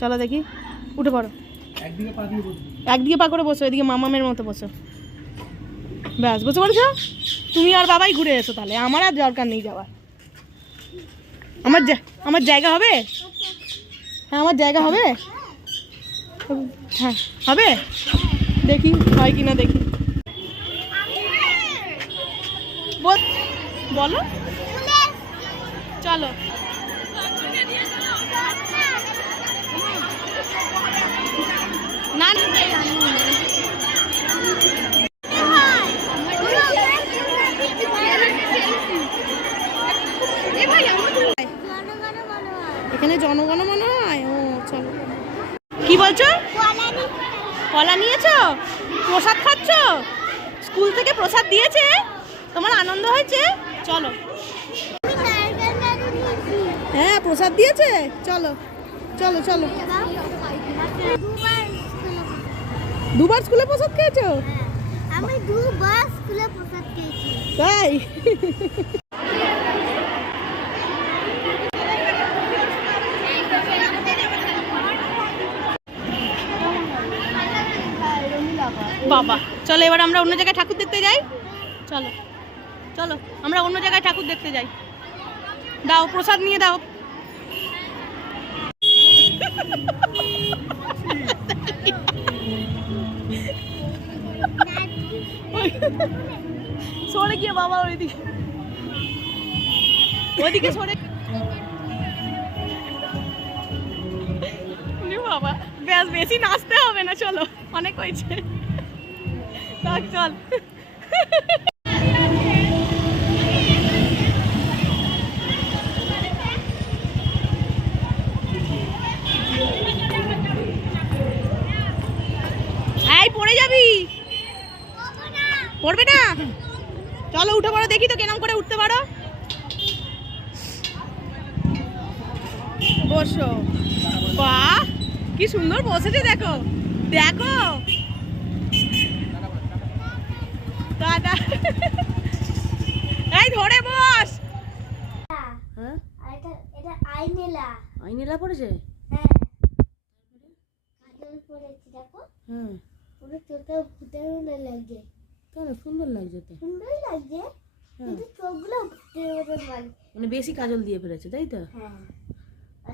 চলো দেখি, উঠে পড়ো। একদিকে পা করে বসো, এদিকে মামামের মতো বসো। ব্যাস বসে পড়েছো। তুমি আর বাবাই ঘুরে এসো তাহলে, আমার আর দরকার নেই যাওয়ার। আমার জায়গা হবে? হ্যাঁ আমার জায়গা হবে। হ্যাঁ হবে, দেখি হয় কিনা দেখি। বলো চলো। না এখানে জনগণ মনে হয়। ও চলো। কি বলছো? কলা নিয়েছো? প্রসাদ খাচ্ছ? স্কুল থেকে প্রসাদ দিয়েছে, তোমার আনন্দ হয়েছে? চলো। হ্যাঁ প্রসাদ দিয়েছে, চলো চলো চলো। দুবার স্কুলে প্রসাদ খেয়েছো? আমি দুবার স্কুলে প্রসাদ খেয়েছি। তাই? বাবা চলো এবার আমরা অন্য জায়গায় ঠাকুর দেখতে যাই। চলো চলো আমরা অন্য জায়গায় ঠাকুর দেখতে যাই। দাও প্রসাদ নিয়ে দাও। সরে গিয়ে বাবা ওইদিকে সরে। বাবা ব্যাস বেশি নাচতে হবে না, চলো অনেক হয়েছে। চল পড়ে যাবি, পড়বে না। চলো উঠে পড়ো, দেখি তো কেমন করে উঠতে পারো। বসো। বাহ কি সুন্দর বসেছে, দেখো দেখো দাদা। এই ধরে বস। হ্যাঁ এটা আইনেলা। আইনেলা পড়েছে? হ্যাঁ কাজল পড়েছে দেখো। হুম পুরো চোখে ভূতের মতো লাগছে। কেন সুন্দর লাগছে তো? সুন্দরই লাগছে কিন্তু চোখগুলো ভূতের মতো লাগছে। মানে বেশি কাজল দিয়ে ফেলেছে তাই তো? হ্যাঁ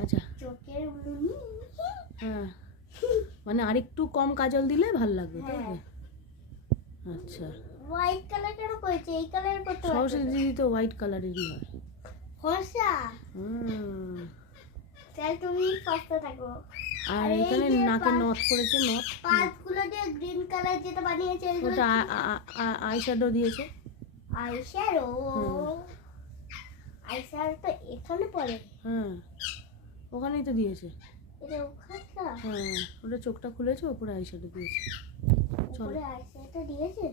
আচ্ছা চোখের মুনি। হ্যাঁ মানে আরেকটু কম কাজল দিলে ভালো লাগবে তাই তো? আচ্ছা হোয়াইট কালার কেন করেছে? এই কালার করতে সরস্বতী দিদি তো হোয়াইট কালারেরই হয়। ফর্সা। তাহলে তুমি ফর্সা থাকো। আর এখানে নাকে নথ করেছে, নথ পাঁচগুলো যে গ্রিন কালার যেটা বানিয়েছে ওটা আই শ্যাডো দিয়েছে। আইশ্যাডো। আইশ্যাডো তো এখানে পড়ে। হ্যাঁ ওখানেই তো দিয়েছে। এটা ওখানটা? হ্যাঁ ওটা চোখটা খুলেছে, ওপরে আই শ্যাডো দিয়েছে। ওপরে আইশ্যাডো দিয়েছে।